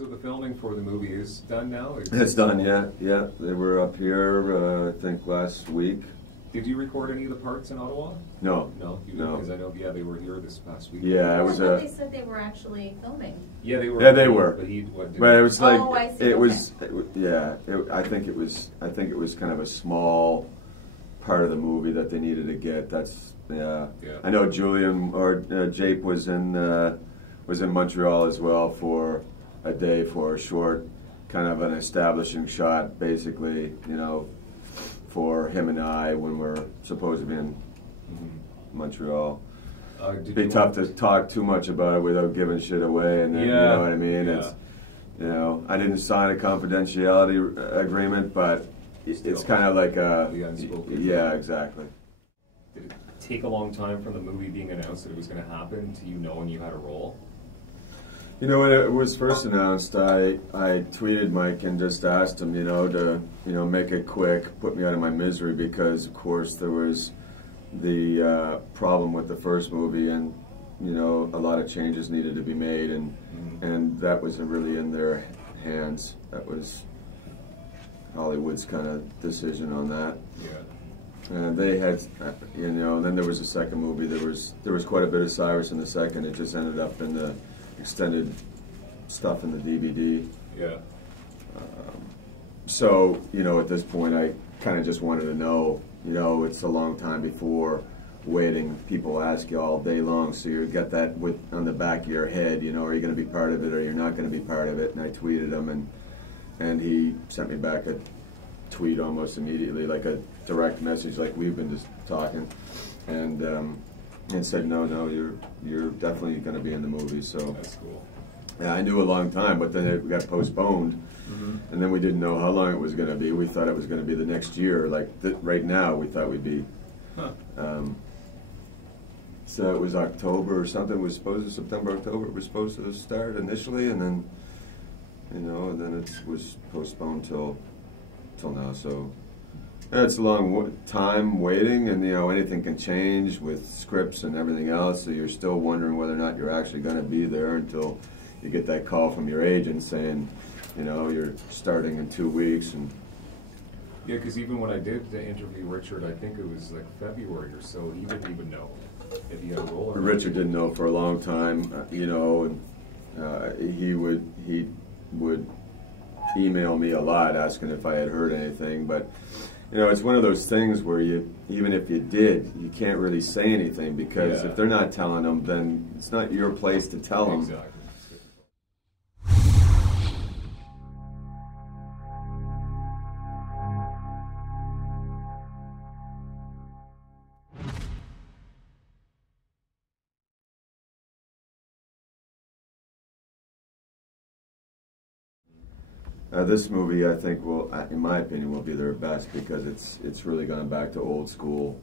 So the filming for the movie is done now? It's done, yeah. Yeah, they were up here, I think, last week. Did you record any of the parts in Ottawa? No. No? You no. Because I know, yeah, they were here this past week. Yeah, it was a... They said they were actually filming. Yeah, they were. Yeah, they were. But he, what, but it was like... Oh, I see. It okay. was... yeah, I think it was kind of a small part of the movie that they needed to get. That's... Yeah. I know Julian, or Jape was in Montreal as well for a day for a short, kind of an establishing shot, basically, you know, for him and I when we're supposed to be in Montreal. It'd be tough to talk too much about it without giving shit away, and then, you know what I mean? Yeah. It's, you know, I didn't sign a confidentiality agreement, but it's kind of like a... Yeah, exactly. Did it take a long time from the movie being announced that it was going to happen to you knowing you had a role? You know, when it was first announced, I tweeted Mike and just asked him, you know, to, you know, make it quick, put me out of my misery, because of course there was the problem with the first movie, and you know, a lot of changes needed to be made, and that wasn't really in their hands. That was Hollywood's kind of decision on that. Yeah. And they had, you know, and then there was a second movie. There was quite a bit of Cyrus in the second. It just ended up in the extended stuff in the DVD. Yeah. So, you know, at this point, I kind of just wanted to know, you know, it's a long time before waiting. People ask you all day long, so you get that on the back of your head, you know, are you going to be part of it or you're not going to be part of it? And I tweeted him, and he sent me back a tweet almost immediately, like a direct message, like we've been just talking, and said, no, you're definitely going to be in the movie. So that's cool. Yeah, I knew a long time, but then it got postponed, and then we didn't know how long it was going to be. We thought it was going to be the next year. Like right now, we thought we'd be. So it was October or something. It was supposed to September, October. It was supposed to start initially, and then, you know, and then it was postponed till now. So yeah, it's a long time waiting, and you know, anything can change with scripts and everything else. So you're still wondering whether or not you're actually going to be there until you get that call from your agent saying, you know, you're starting in 2 weeks. And yeah, because even when I did the interview Richard, I think it was like February or so, he didn't even know if he had a role or not. Richard didn't know for a long time, you know, and he would email me a lot asking if I had heard anything, but you know, it's one of those things where even if you did, you can't really say anything, because if they're not telling them, then it's not your place to tell them. Exactly. This movie, I think, will, in my opinion, will be their best, because it's really gone back to old school